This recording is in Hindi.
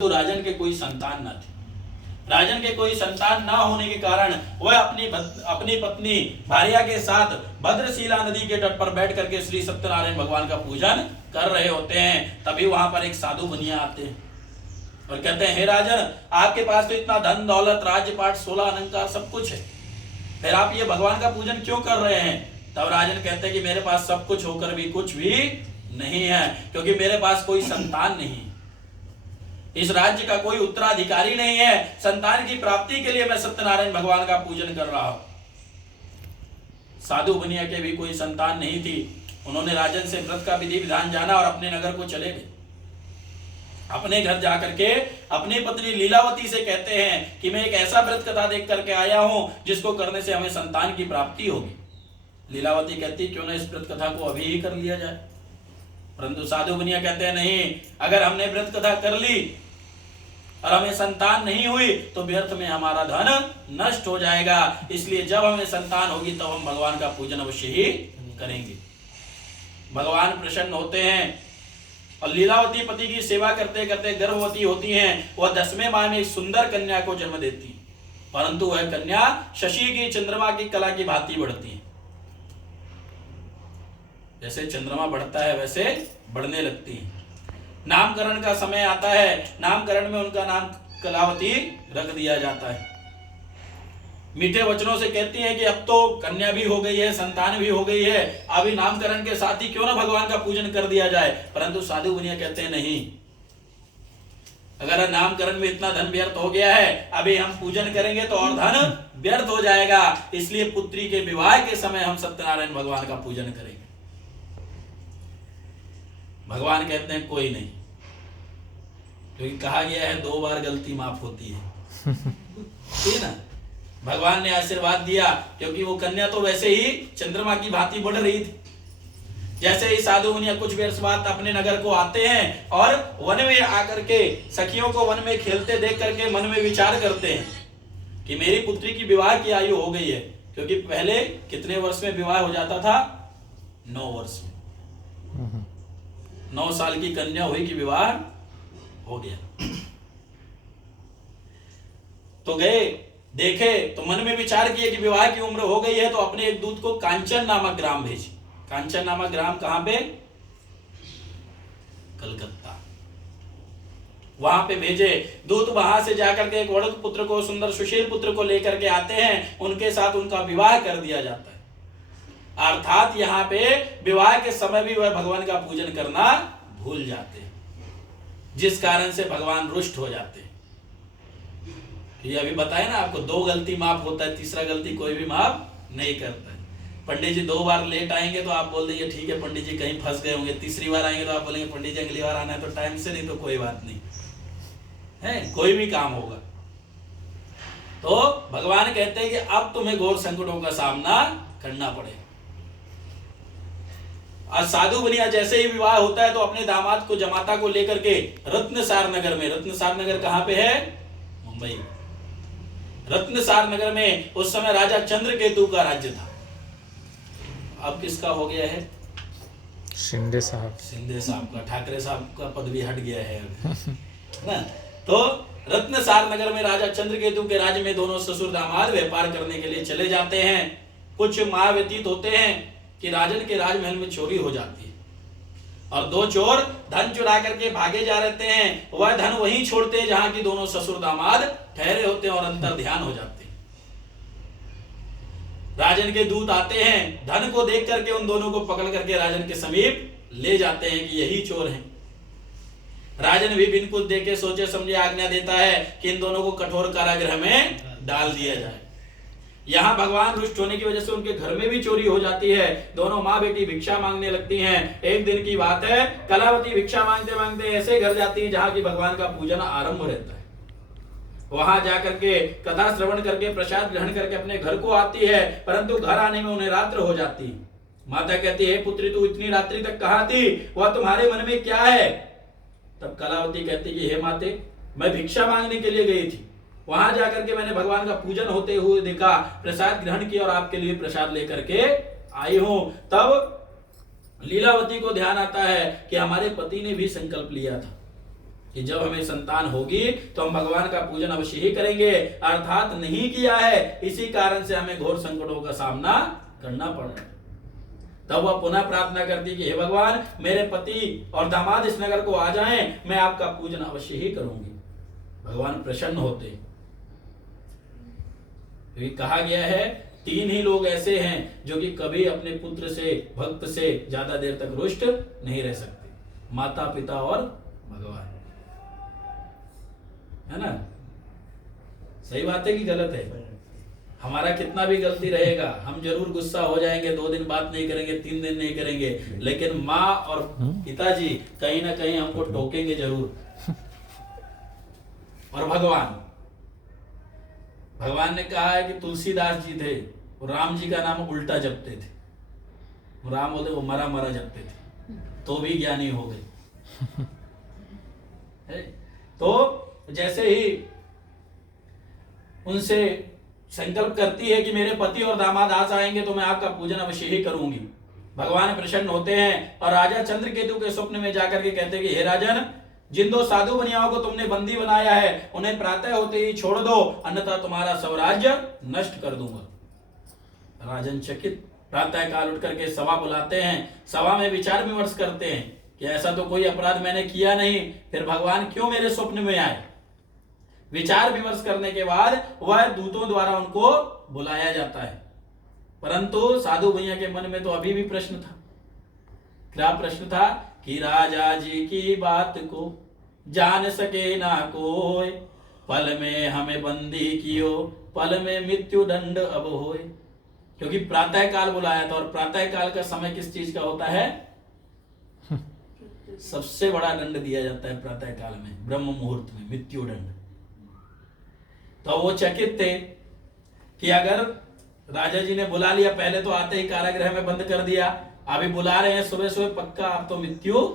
तो राजन के कोई संतान न थी। राजन के कोई संतान न होने के कारण वह अपनी पत्नी भार्या के साथ भद्रशिला नदी के तट पर बैठ करके श्री सत्यनारायण भगवान का पूजन कर रहे होते हैं। तभी वहां पर एक साधु मुनिया आते हैं और कहते हैं, हे राजन, आपके पास तो इतना धन दौलत राज्यपाट 16 अलंकार सब कुछ है, फिर आप ये भगवान का पूजन क्यों कर रहे हैं? तब राजन कहते हैं कि मेरे पास सब कुछ होकर भी कुछ भी नहीं है, क्योंकि मेरे पास कोई संतान नहीं, इस राज्य का कोई उत्तराधिकारी नहीं है। संतान की प्राप्ति के लिए मैं सत्यनारायण भगवान का पूजन कर रहा हूं। साधु मुनिया के भी कोई संतान नहीं थी। उन्होंने राजन से व्रत का विधि विधान जाना और अपने नगर को चले गए। अपने घर जाकर के अपनी पत्नी लीलावती से कहते हैं कि मैं एक ऐसा व्रत कथा देख करके आया हूं जिसको करने से हमें संतान की प्राप्ति होगी। लीलावती कहती, क्यों ना इस व्रत कथा को अभी ही कर लिया जाए। परंतु साधु मुनिया कहते हैं, नहीं, अगर हमने व्रत कथा कर ली और हमें संतान नहीं हुई तो व्यर्थ में हमारा धन नष्ट हो जाएगा, इसलिए जब हमें संतान होगी तब हम भगवान का पूजन अवश्य ही करेंगे। भगवान प्रसन्न होते हैं और लीलावती पति की सेवा करते करते गर्भवती होती हैं। वह 10वें माह में एक सुंदर कन्या को जन्म देती है, परंतु वह कन्या शशि की चंद्रमा की कला की भांति बढ़ती है। जैसे चंद्रमा बढ़ता है वैसे बढ़ने लगती है। नामकरण का समय आता है, नामकरण में उनका नाम कलावती रख दिया जाता है। मीठे वचनों से कहती है कि अब तो कन्या भी हो गई है, संतान भी हो गई है, अभी नामकरण के साथ ही क्यों ना भगवान का पूजन कर दिया जाए। परंतु साधु मुनिया कहते हैं, नहीं, अगर नामकरण में इतना धन व्यर्थ हो गया है, अभी हम पूजन करेंगे तो और धन व्यर्थ हो जाएगा, इसलिए पुत्री के विवाह के समय हम सत्यनारायण भगवान का पूजन करेंगे। भगवान कहते हैं, कोई नहीं, क्योंकि कहा गया है 2 बार गलती माफ होती है। ठीक ना? भगवान ने आशीर्वाद दिया, क्योंकि वो कन्या तो वैसे ही चंद्रमा की भांति बढ़ रही थी। जैसे ही साधु मुनिया कुछ वर्ष बाद अपने नगर को आते हैं और वन में आकर के सखियों को वन में खेलते देख करके मन में विचार करते हैं कि मेरी पुत्री की विवाह की आयु हो गई है, क्योंकि पहले कितने वर्ष में विवाह हो जाता था? 9 वर्ष में। 9 साल की कन्या हुई कि विवाह हो गया। तो गए, देखे तो मन में विचार किए कि विवाह की उम्र हो गई है, तो अपने एक दूत को कांचन नामक ग्राम भेजे। कांचन नामक ग्राम कहां पे? कलकत्ता। वहां पे भेजे दूत। वहां से जाकर के एक वड़क पुत्र को, सुंदर सुशील पुत्र को लेकर के आते हैं, उनके साथ उनका विवाह कर दिया जाता है। अर्थात यहाँ पे विवाह के समय भी वह भगवान का पूजन करना भूल जाते हैं, जिस कारण से भगवान रुष्ट हो जाते हैं। ये अभी बताया ना आपको, 2 गलती माफ होता है, तीसरा गलती कोई भी माफ नहीं करता है। पंडित जी 2 बार लेट आएंगे तो आप बोल देंगे ठीक है पंडित जी कहीं फंस गए होंगे। तीसरी बार आएंगे तो आप बोलेंगे पंडित जी अगली बार आना है तो टाइम से, नहीं तो कोई बात नहीं है, कोई भी काम होगा। तो भगवान कहते हैं कि अब तुम्हें घोर संकटों का सामना करना पड़ेगा। और साधु मुनिया जैसे ही विवाह होता है तो अपने दामाद को, जमाता को लेकर के रत्नसार नगर में, रत्नसार नगर कहां पे है? मुंबई। रत्नसार नगर में उस समय राजा चंद्रकेतु का राज्य था। अब किसका हो गया है? शिंदे साहब का, ठाकरे साहब का पद भी हट गया है ना। तो रत्नसार नगर में राजा चंद्रकेतु के राज्य में दोनों ससुर दामाद व्यापार करने के लिए चले जाते हैं। कुछ माह व्यतीत होते हैं कि राजन के राजमहल में चोरी हो जाती है और 2 चोर धन चुरा करके भागे जा रहते हैं। वह धन वहीं छोड़ते हैं जहां की दोनों ससुर दामाद ठहरे होते हैं और अंतर ध्यान हो जाते हैं। राजन के दूत आते हैं, धन को देख करके उन दोनों को पकड़ करके राजन के समीप ले जाते हैं कि यही चोर हैं। राजन भी बिन कुछ देखे सोचे समझे आज्ञा देता है कि इन दोनों को कठोर कारागृह में डाल दिया जाए। यहाँ भगवान रुष्ट होने की वजह से उनके घर में भी चोरी हो जाती है। दोनों माँ बेटी भिक्षा मांगने लगती हैं। एक दिन की बात है, कलावती भिक्षा मांगते मांगते ऐसे घर जाती है जहाँ की भगवान का पूजन आरंभ रहता है। वहां जाकर के कथा श्रवण करके प्रसाद ग्रहण करके अपने घर को आती है, परंतु घर आने में उन्हें रात्र हो जाती है। माता कहती है, पुत्री तू इतनी रात्रि तक कहाँ थी? वह तुम्हारे मन में क्या है? तब कलावती कहती है, हे माते, मैं भिक्षा मांगने के लिए गई थी, वहां जाकर के मैंने भगवान का पूजन होते हुए देखा, प्रसाद ग्रहण किया और आपके लिए प्रसाद लेकर के आई हूं। तब लीलावती को ध्यान आता है कि हमारे पति ने भी संकल्प लिया था कि जब हमें संतान होगी तो हम भगवान का पूजन अवश्य ही करेंगे, अर्थात नहीं किया है, इसी कारण से हमें घोर संकटों का सामना करना पड़ रहा है। तब वह पुनः प्रार्थना करती कि हे भगवान, मेरे पति और दामाद इस नगर को आ जाएं, मैं आपका पूजन अवश्य ही करूंगी। भगवान प्रसन्न होते, क्योंकि कहा गया है 3 ही लोग ऐसे हैं जो कि कभी अपने पुत्र से, भक्त से ज्यादा देर तक रुष्ट नहीं रह सकते, माता, पिता और भगवान। है ना? सही बात है कि गलत है? हमारा कितना भी गलती रहेगा, हम जरूर गुस्सा हो जाएंगे, 2 दिन बात नहीं करेंगे, 3 दिन नहीं करेंगे, लेकिन माँ और पिताजी कहीं ना कहीं हमको टोकेंगे जरूर। और भगवान ने कहा है कि तुलसीदास जी थे, वो राम जी का नाम उल्टा जपते थे। राम बोलते वो मरा मरा जपते थे, तो भी ज्ञानी हो गए। तो जैसे ही उनसे संकल्प करती है कि मेरे पति और दामाद आ जाएंगे तो मैं आपका पूजन अवश्य ही करूंगी, भगवान प्रसन्न होते हैं और राजा चंद्रकेतु के स्वप्न में जाकर के कहते हैं कि हे राजन, जिन 2 साधु बनियाओं को तुमने बंदी बनाया है उन्हें प्रातः होते ही छोड़ दो, अन्यथा तुम्हारा स्वराज्य नष्ट कर दूंगा। राजन चकित प्रातः काल उठ करके सभा बुलाते हैं, सभा में विचार विमर्श करते हैं कि ऐसा तो कोई अपराध मैंने किया नहीं, फिर भगवान क्यों मेरे स्वप्न में आए। विचार विमर्श करने के बाद वह दूतों द्वारा उनको बुलाया जाता है, परंतु साधु भैया के मन में तो अभी भी प्रश्न था। क्या प्रश्न था? कि राजा जी की बात को जान सके ना कोई, पल में हमें बंदी कियो, पल में मृत्यु दंड अब होए। क्योंकि प्रातः काल बुलाया था, और प्रातः काल का समय किस चीज का होता है? सबसे बड़ा दंड दिया जाता है प्रातः काल में, ब्रह्म मुहूर्त में, मृत्यु दंड। तो वो चकित थे कि अगर राजा जी ने बुला लिया, पहले तो आते ही कारागृह में बंद कर दिया, अभी बुला रहे हैं सुबह सुबह, पक्का अब तो मृत्यु